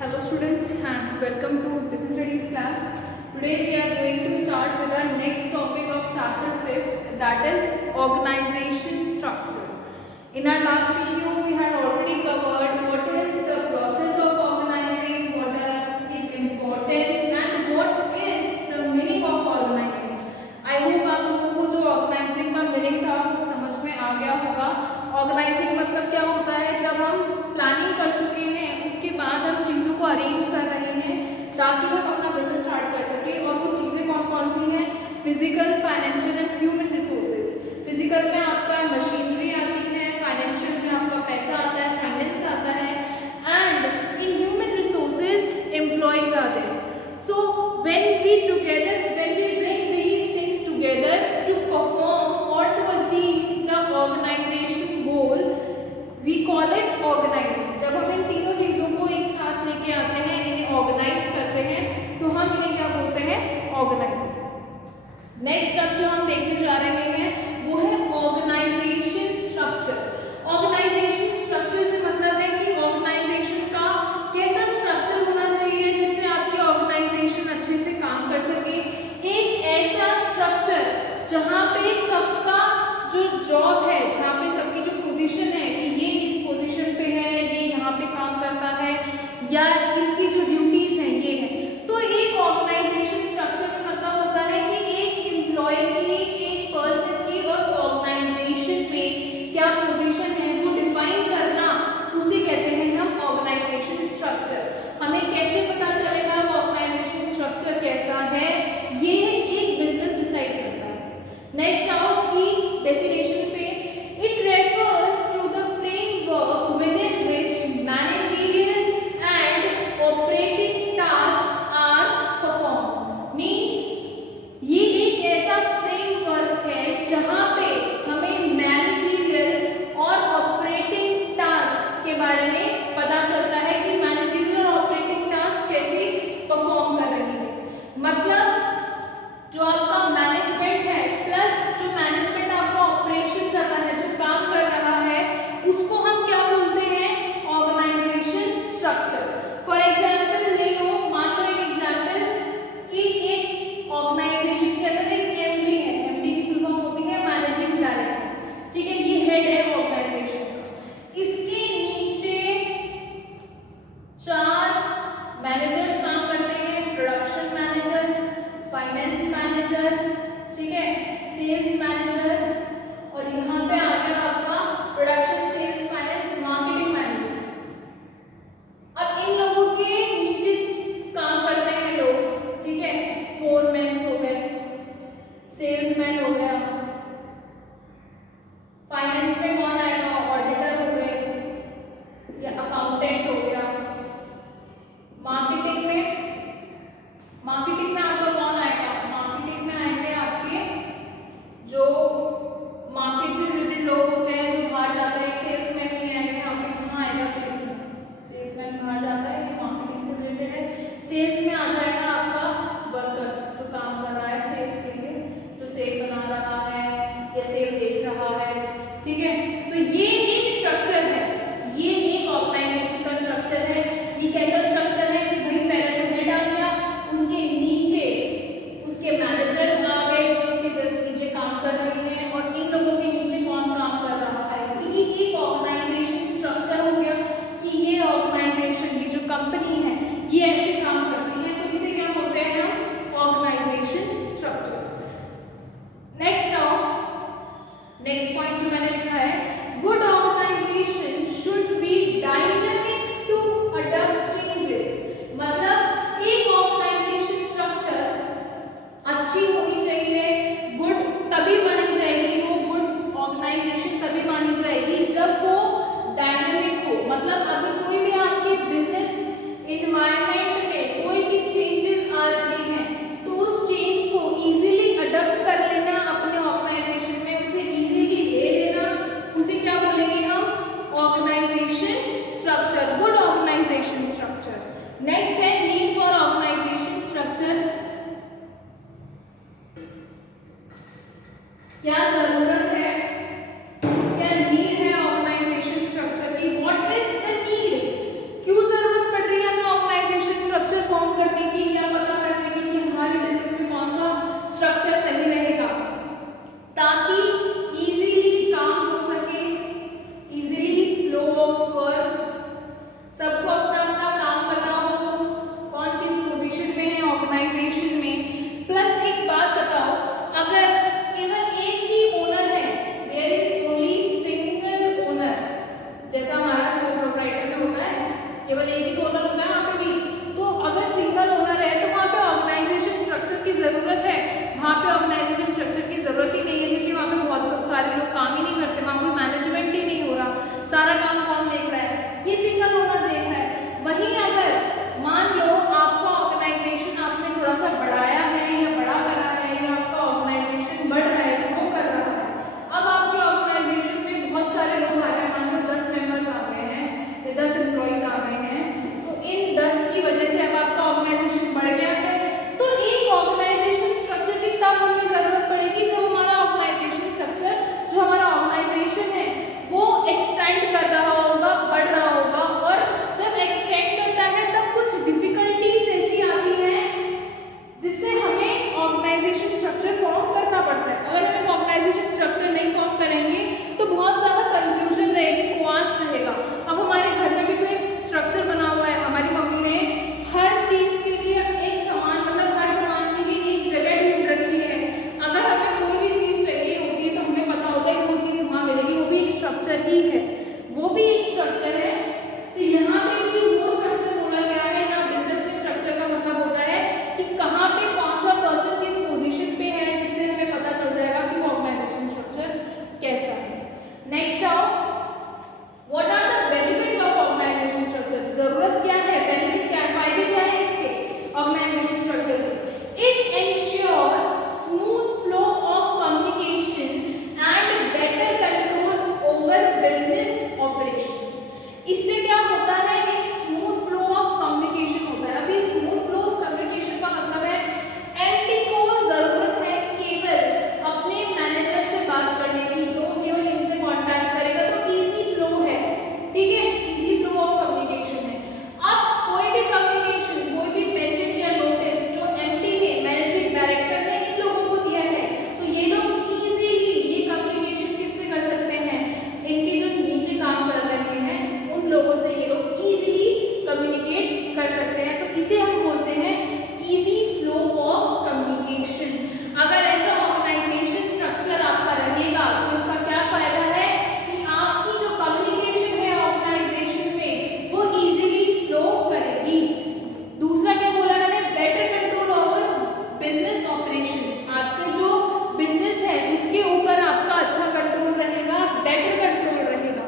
Hello students and welcome to Business Studies class. Today we are going to start with our next topic of chapter 5, that is organization structure. In our last video we had already covered what is the process of organizing, what are its importance and what is the meaning of organizing. I hope आप लोगों को जो organizing का meaning था वो समझ में आ गया होगा. Organizing मतलब क्या होता है, जब हम प्लानिंग कर चुके हैं उसके बाद हम चीज़ों को अरेंज कर रहे हैं ताकि हम अपना बिजनेस स्टार्ट कर सकें. और वो चीज़ें कौन कौन सी हैं? Physical, financial and human resources. Physical में आपका मशीनरी आती है, फाइनेंशियल में आपका पैसा आता है, फाइनेंस आता है, and in human resources employees आते हैं. So when we bring these things together to perform और to achieve the organisation goal, we call it organising. जब हम इन तीनों चीज़ों को एक साथ लेके आते हैं, इन्हें ऑर्गेनाइज करते हैं, तो हम इन्हें क्या बोलते हैं? ऑर्गेनाइज. नेक्स्ट अब जो हम देखने जा रहे हैं वो है ऑर्गेनाइजेशन स्ट्रक्चर. ऑर्गेनाइजेशन स्ट्रक्चर से मतलब है कि ऑर्गेनाइजेशन का कैसा स्ट्रक्चर होना चाहिए जिससे आपकी ऑर्गेनाइजेशन अच्छे से काम कर सके. एक ऐसा स्ट्रक्चर जहाँ पे सबका जो जॉब है, जहाँ पे सबकी जो पोजीशन है कि ये इस पोजीशन पे है, ये यहाँ पे काम करता है, या इसकी जो ड्यूटीज हैं ये है. तो एक ऑर्गेनाइजेशन स्ट्रक्चर का मतलब होता है कि एक एम्प्लॉय की, एक पर्सन की उस ऑर्गेनाइजेशन में क्या पोजीशन है वो डिफाइन करना, उसे कहते हैं हम ऑर्गेनाइजेशन स्ट्रक्चर. हमें कैसे पता चलेगा ऑर्गेनाइजेशन स्ट्रक्चर कैसा है? ये एक बिजनेस डिसाइड करता है. नेक्स्ट आओ इसकी डेफिनेशन पे. It refers to the framework within which managerial and operating task are perform. Means ये एक ऐसा फ्रेमवर्क है जहां पे हमें मैनेजरियल और ऑपरेटिंग टास्क के बारे में पता चलता है कि मैनेजरियल और ऑपरेटिंग टास्क कैसे परफॉर्म कर रही है. मतलब जो आपका मैनेजमेंट है प्लस जो मैनेजमेंट आपका ऑपरेशन कर रहा है, जो काम कर रहा है, उसको हम क्या बोलते हैं? Organisation structure. फॉर एग्जांपल ले लो, मान लो एक एग्जांपल कि एक ऑर्गेनाइजेशन के अंदर एक एमडी है. एमडी की फुल फॉर्म होती है मैनेजिंग डायरेक्टर. ठीक है, ये हेड है ऑर्गेनाइजेशन का. इसके नीचे 4 मैनेजर्स काम करते हैं. प्रोडक्शन मैनेजर, फाइनेंस मैनेजर, ठीक है, सेल्स मैनेजर, और यहाँ पे आ गया आपका production, sales, finance, marketing manager. अब इन लोगों के नीचे काम करते हैं लोग, ठीक है, फोरमैन हो गए, सेल्समैन हो गया, फाइनेंस में कौन आएगा? ऑडिटर हो गए या अकाउंटेंट हो गया. मार्केटिंग में आपका कौन आएगा? मार्केटिंग में आएंगे आपके जो मार्केट से रिलेटेड लोग होते हैं, जो बाहर जाते हैं. सेल्समैन नहीं आएंगे यहाँ पे. कहाँ आएगा सेल्समैन बाहर जाता है, ये मार्केटिंग से रिलेटेड है. सेल्स में आ जाएगा आपका वर्कर जो काम कर रहा है सेल्स के लिए, जो सेल बना रहा है या सेल देख रहा है. ठीक है, तो ये एक स्ट्रक्चर है, ये एक ऑर्गेनाइजेशन का स्ट्रक्चर है. ये कैसा स्ट्रक्चर है कि भाई पहले जो हेड आ गया, उसके नीचे उसके मैनेजर्स आ गए जो उसके जस्ट नीचे काम कर रहे हैं, और इन लोगों के नीचे कौन काम कर रहा है. तो ये एक ऑर्गेनाइजेशन स्ट्रक्चर हो गया कि ये ऑर्गेनाइजेशन, ये जो कंपनी है, ये ऐसे काम करती है. तो इसे क्या बोलते हैं हम? Organisation structure. नेक्स्ट पॉइंट जो मैंने लिखा है, good organisation should be dynamic to adopt changes. मतलब एक ऑर्गेनाइजेशन स्ट्रक्चर अच्छी होनी चाहिए, गुड तभी मानी जाएगी, वो गुड ऑर्गेनाइजेशन तभी मानी जाएगी जब वो डायनामिक हो. मतलब अगर कोई भी आपके बिजनेस इन्वायरमेंट में कोई भी चेंजेस आ रहे हैं तो उस चेंज को इजीली अडॉप्ट कर लेना अपने ऑर्गेनाइजेशन में, उसे इजीली ले लेना, उसे क्या बोलेंगे हम? Organisation structure, good organisation structure. Next है नीड फॉर ऑर्गेनाइजेशन स्ट्रक्चर. क्या जरूरत है, क्या नीड है ऑर्गेनाइजेशन स्ट्रक्चर की? What is the need? क्यों जरूरत पड़ रही है हमें केवल एक ही तो ओनर होता है वहाँ पे भी। तो अगर सिंगल ओनर है तो वहाँ पे ऑर्गेनाइजेशन स्ट्रक्चर की जरूरत है, वहाँ पे ऑर्गेनाइजेशन स्ट्रक्चर की जरूरत ही नहीं है, क्योंकि वहाँ पे बहुत सारे लोग काम ही नहीं करते, वहाँ कोई मैनेजमेंट ही नहीं हो रहा, सारा काम कौन देख रहा है, ये सिंगल ओनर देख रहा है। वहीं अगर मान लो आपका ऑर्गेनाइजेशन आपने थोड़ा सा बढ़ाया है या बड़ा करा है, या आपका ऑर्गेनाइजेशन बढ़ रहा है, ग्रो कर रहा है, अब आपके ऑर्गेनाइजेशन में बहुत सारे लोग आ रहे हैं, मान लो 10 मेंबर्स आ गए हैं या 10 एम्प्लॉइज आ गए हैं, तो इन 10 की वजह से अब आपका ऑर्गेनाइजेशन बढ़ गया है। तो एक ऑर्गेनाइजेशन स्ट्रक्चर की तब हमें जरूरत पड़ेगी जब हमारा ऑर्गेनाइजेशन स्ट्रक्चर, जो हमारा ऑर्गेनाइजेशन है वो एक्सटेंड कर रहा होगा, बढ़ रहा होगा, और जब एक्सटेंड करता है तब कुछ डिफिकल्टीज ऐसी आती हैं जिससे हमें ऑर्गेनाइजेशन स्ट्रक्चर फॉर्म करना पड़ता है। अगर हम एक ऑर्गेनाइजेशन स्ट्रक्चर नहीं फॉर्म करेंगे तो बहुत ज़्यादा कंफ्यूजन रहेगी, क्वास रहेगा। अब हमारे घर में भी तो एक स्ट्रक्चर बना हुआ है, हमारी मम्मी ने हर चीज़ के लिए एक सामान, मतलब हर सामान के लिए एक जगह ढूंढ रखी है। अगर हमें कोई भी चीज़ चाहिए होती है तो हमें पता होता है कि वो चीज़ वहाँ मिलेगी, वो भी एक स्ट्रक्चर ही है, वो भी एक स्ट्रक्चर है। तो यहाँ पे भी वो स्ट्रक्चर बोला गया है, या बिजनेस में स्ट्रक्चर का मतलब होता है कि कहाँ पे कौन सा पर्सन किस पोजीशन पे है, जिससे हमें पता चल जाएगा कि वो ऑर्गेनाइजेशन स्ट्रक्चर कैसा है। नेक्स्ट आओ, what are the benefits of organisation structure. जरूरत क्या है, बेनिफिट क्या है, फायदे क्या है इसके ऑर्गेनाइजेशन स्ट्रक्चर के। It ensure smooth flow of communication and better control over business operation. इससे क्या होता है, एक स्मूथ फ्लो ऑफ कम्युनिकेशन होता है। अभी स्मूथ फ्लो ऑफ कम्युनिकेशन का मतलब है एमडी को जरूरत है केवल अपने मैनेजर से बात करने की, जो केवल इनसे कांटेक्ट करेगा, तो इजी फ्लो है, ठीक है, इजी फ्लो ऑफ कम्युनिकेशन है। अब कोई भी कम्युनिकेशन, कोई भी मैसेज या नोटिस जो एमडी ने, मैनेजिंग डायरेक्टर ने इन लोगों को दिया है, तो ये लोग इजीली ये कम्युनिकेशन किससे कर सकते हैं, इनके जो नीचे काम कर रहे हैं उन लोगों से ये लोग इजीली कम्युनिकेट कर सकते हैं। तो इसे हम बोलते हैं इजी फ्लो ऑफ कम्युनिकेशन। अगर ऐसा ऑर्गेनाइजेशन स्ट्रक्चर आपका रहेगा तो इसका क्या फायदा है कि आपकी जो कम्युनिकेशन है ऑर्गेनाइजेशन में वो इजीली फ्लो करेगी। दूसरा क्या बोला मैंने, better control over business operations. आपके जो बिजनेस है उसके ऊपर आपका अच्छा कंट्रोल रहेगा, बेटर कंट्रोल रहेगा,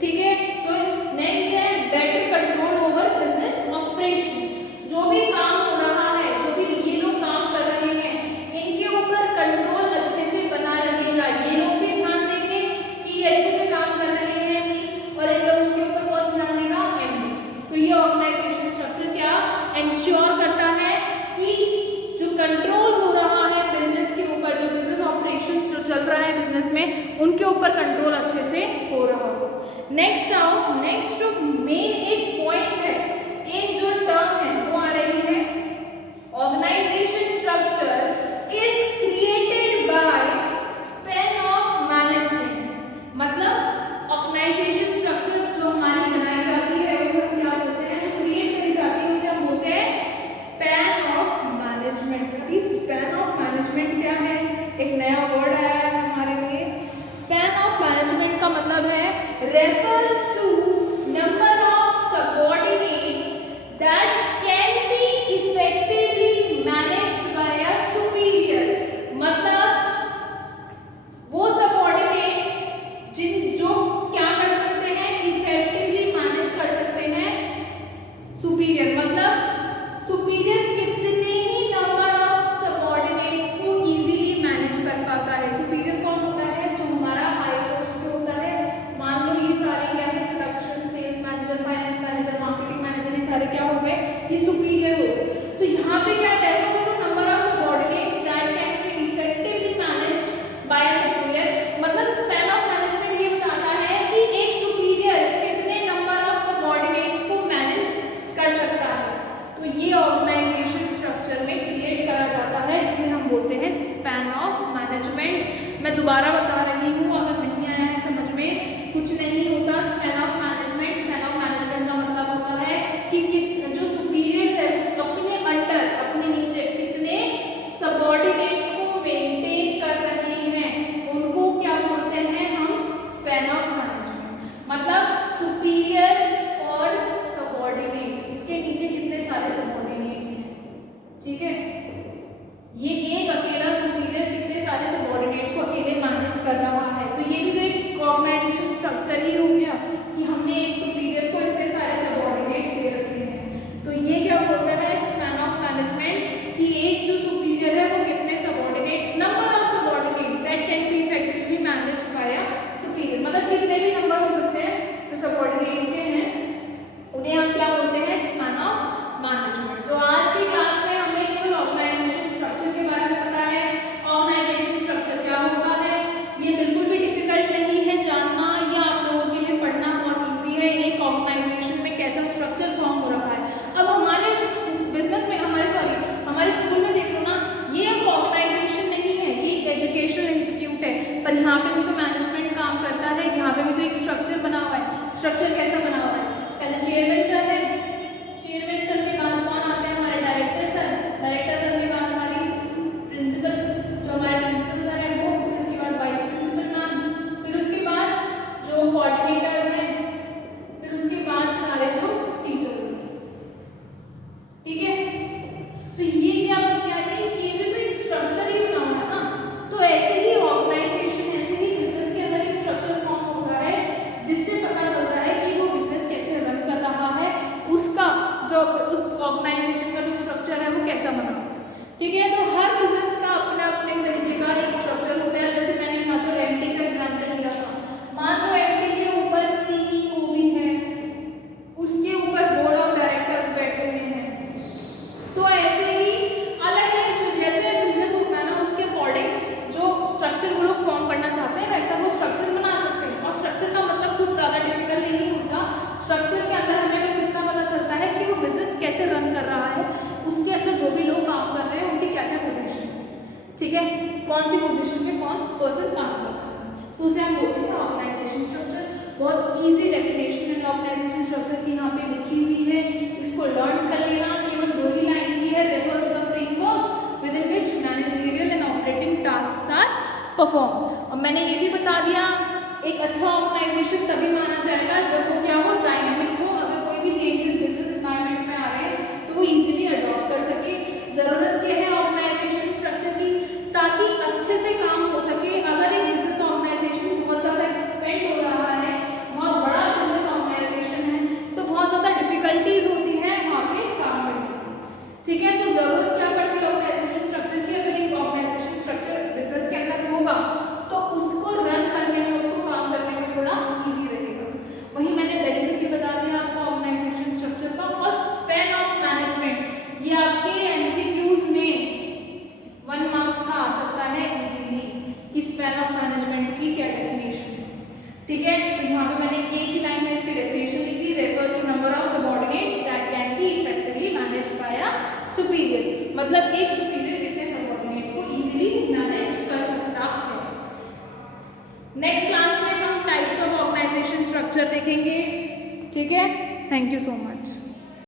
ठीक है। तो नेक्स्ट है better control over business operations. जो भी काम हो रहा है, जो भी ये लोग काम कर रहे हैं, इनके ऊपर कंट्रोल अच्छे से बना रहेगा। ये लोग भी ध्यान देंगे कि ये अच्छे से काम कर रहे हैं नहीं, और इन लोगों के ऊपर कौन ध्यान देगा, एमडी। तो ये ऑर्गेनाइजेशन स्ट्रक्चर क्या इंश्योर करता है कि जो कंट्रोल हो रहा है बिजनेस के ऊपर, जो बिजनेस ऑपरेशन जो चल रहा है बिजनेस में, उनके ऊपर कंट्रोल अच्छे से हो रहा हो। नेक्स्ट आओ, नेक्स्ट जो मेन एक पॉइंट है, एक जो टर्म है वो आ रही है organisation structure is created by span of management. मतलब ऑर्गेनाइजेशन स्ट्रक्चर जो हमारी बनाई जाती है उसे हम क्या बोलते हैं, जो क्रिएट करी जाती है उसे हम बोलते हैं स्पैन ऑफ मैनेजमेंट। अभी स्पैन ऑफ मैनेजमेंट क्या है, एक नया वर्ड आया है हमारे लिए। स्पैन ऑफ मैनेजमेंट का मतलब है refers to number of subordinates that can be effectively managed by a superior। मतलब वो subordinates जो क्या कर सकते हैं, effectively manage कर सकते हैं superior। मतलब superior कितने ही number of subordinates को easily manage कर पाता है। superior कौन होता है, जो हमारा हाई पोस्ट पे होता है। मान लो ये सारे क्या है, production, sales manager, finance manager, marketing manager, ये सारे क्या हो गए, ये सुपीरियर हो गए। तो यहाँ पे क्या refers to number of subordinates that can be effectively managed by a superior. मतलब स्पैन ऑफ मैनेजमेंट ये बताता है कि एक सुपीरियर कितने नंबर ऑफ सबऑर्डिनेट्स को मैनेज कर सकता है। तो ये ऑर्गेनाइजेशन स्ट्रक्चर में क्रिएट करा जाता है, जिसे हम बोलते हैं स्पैन ऑफ मैनेजमेंट। मैं दोबारा बता रही हूँ, अगर नहीं आया है समझ में, कुछ नहीं होता span of management. Span of management का मतलब होता है कि जो सुपीरियर्स है अपने अंडर, अपने नीचे कितने सबऑर्डिनेट्स को मेंटेन कर रहे हैं, उनको क्या बोलते हैं हम, स्पैन ऑफ मैनेजमेंट। मतलब सुपीरियर और सबऑर्डिनेट उस ऑर्गेनाइजेशन का जो स्ट्रक्चर है वो कैसा बना। ठीक है, तो हर बिजनेस का अपने अपने तरीके का एक स्ट्रक्चर होता है। जैसे मैंने यहाँ तो एमडी का एग्जांपल लिया था, मान लो एमडी के ऊपर सीईओ भी है, उसके ऊपर बोर्ड ऑफ डायरेक्टर्स बैठे हुए हैं। तो ऐसे ही अलग अलग जैसे बिजनेस होता है ना, उसके अकॉर्डिंग जो स्ट्रक्चर वो लोग फॉर्म करना चाहते हैं वैसा वो स्ट्रक्चर बना सकते हैं। और स्ट्रक्चर का मतलब कुछ ज़्यादा टिपिकल नहीं होता। स्ट्रक्चर के अंदर हमें बस इतना पता चलता है कि वो बिजनेस कैसे रन कर रहा है, उसके अंदर जो भी लोग काम कर रहे हैं उनकी क्या क्या पोजीशन है, ठीक है, कौन सी पोजीशन पे कौन पर्सन काम कर रहा है, तो उसे हम बोलते हैं ऑर्गेनाइजेशन स्ट्रक्चर। बहुत ईजी डेफिनेशन है ऑर्गेनाइजेशन स्ट्रक्चर की यहाँ पे लिखी हुई है, इसको लर्न कर लेना। केवल 2 ही लाइन की है, refers to the framework within which managerial and operating tasks are perform. और मैंने ये भी बता दिया एक अच्छा ऑर्गेनाइजेशन तभी माना जाएगा जब वो क्या हो, डायनामिक हो। अगर कोई भी चेंजेस बिजनेस एनवायरनमेंट में आ रहे हैं तो वो इजीली अडॉप्ट कर सके। जरूरत क्या है ऑर्गेनाइजेशन स्ट्रक्चर की, ताकि अच्छे से काम हो सके। अगर एक बिजनेस ऑर्गेनाइजेशन बहुत ज़्यादा एक्सपेंड हो रहा है, बहुत बड़ा बिजनेस ऑर्गेनाइजेशन है, तो बहुत ज़्यादा डिफिकल्टीज होती है वहाँ पे काम करने में, ठीक है। तो जरूरत क्या पड़ती है ऑर्गेनाइजेशन स्ट्रक्चर की, अगर एक ऑर्गेनाइजेशन स्ट्रक्चर बिजनेस के अंदर होगा तो उसको रन करने में, उसको काम करने में थोड़ा ईजी रहेगा। वही मैंने बेनिफिट भी बता दिया आपको ऑर्गेनाइजेशन स्ट्रक्चर का। और स्पैन ऑफ मैनेजमेंट, ये आपके एमसीक्यूज में 1 मार्क्स का आ सकता है इजीली कि स्पैन ऑफ मैनेजमेंट की क्या डेफिनेशन है, ठीक है। तो यहाँ पे मैंने एक ही लाइन में इसकी डेफिनेशन लिख दी, refers to number of subordinates that can be effectively managed by a superior. मतलब एक सुपीरियर कितने सबऑर्डिनेट्स को इजीली मैनेज कर सकता है। नेक्स्ट क्लास में हम टाइप्स ऑफ ऑर्गेनाइजेशन स्ट्रक्चर देखेंगे, ठीक है। Thank you so much.